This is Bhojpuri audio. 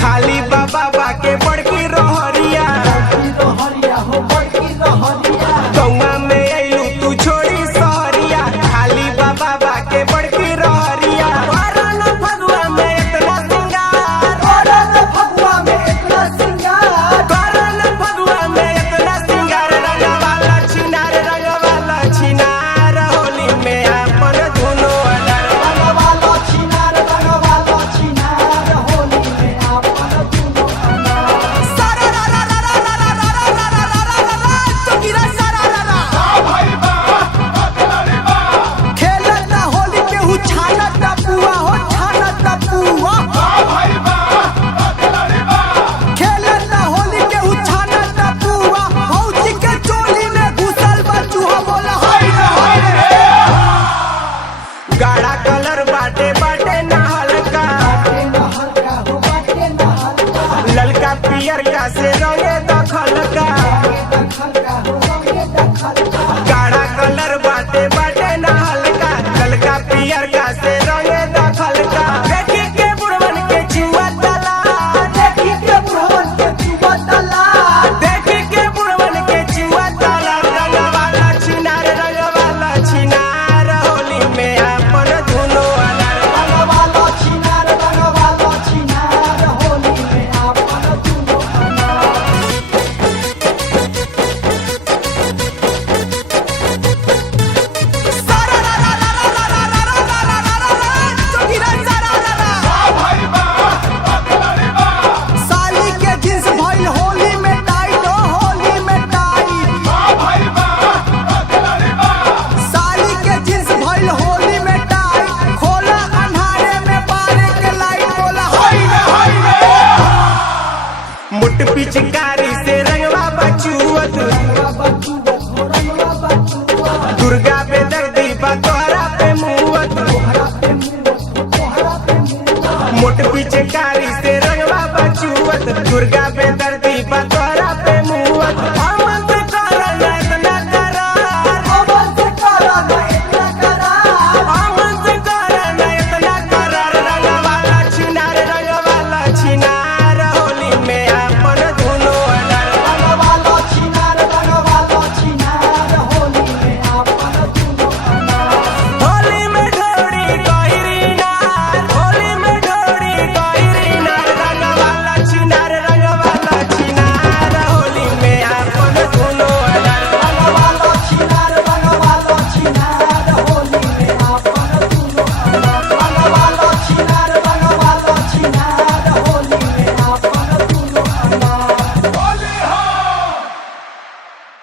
खाली बाबा के बड़की रहरिया गौवा में अइलू तू छोड़ी सहरिया। खाली बाबा के बड़की रहरिया करन फगुआ में इतना सिंगार करन फगुआ में इतना सिंगार रंगवाला छिनार होली में अपन धुनो अडर गाढ़ा कलर बाटे बाटे ना हल्का ललका पियर का से रंगे दखल का। गाढ़ा कलर बाटे बाटे ना हल्का ललका पियर का से रंगे दखल का। देखी के बुढ़वन के चुआ तला देखी के बुढ़वन के चुआ तला रंगवाला छिनार होली में अपन धुनो साली के जींस भइल होली में टाइट हो होली में टाइट। साली के जींस भइल होली में टाइट खोला अंधारे में बारे के लाइट बोला मुट पिचकारी से रंगवा बचुअत दुर्गा पे दर्दी बा तोहरा पे मुवत। मुट पिचकारी से रंगवा बचुअत दुर्गा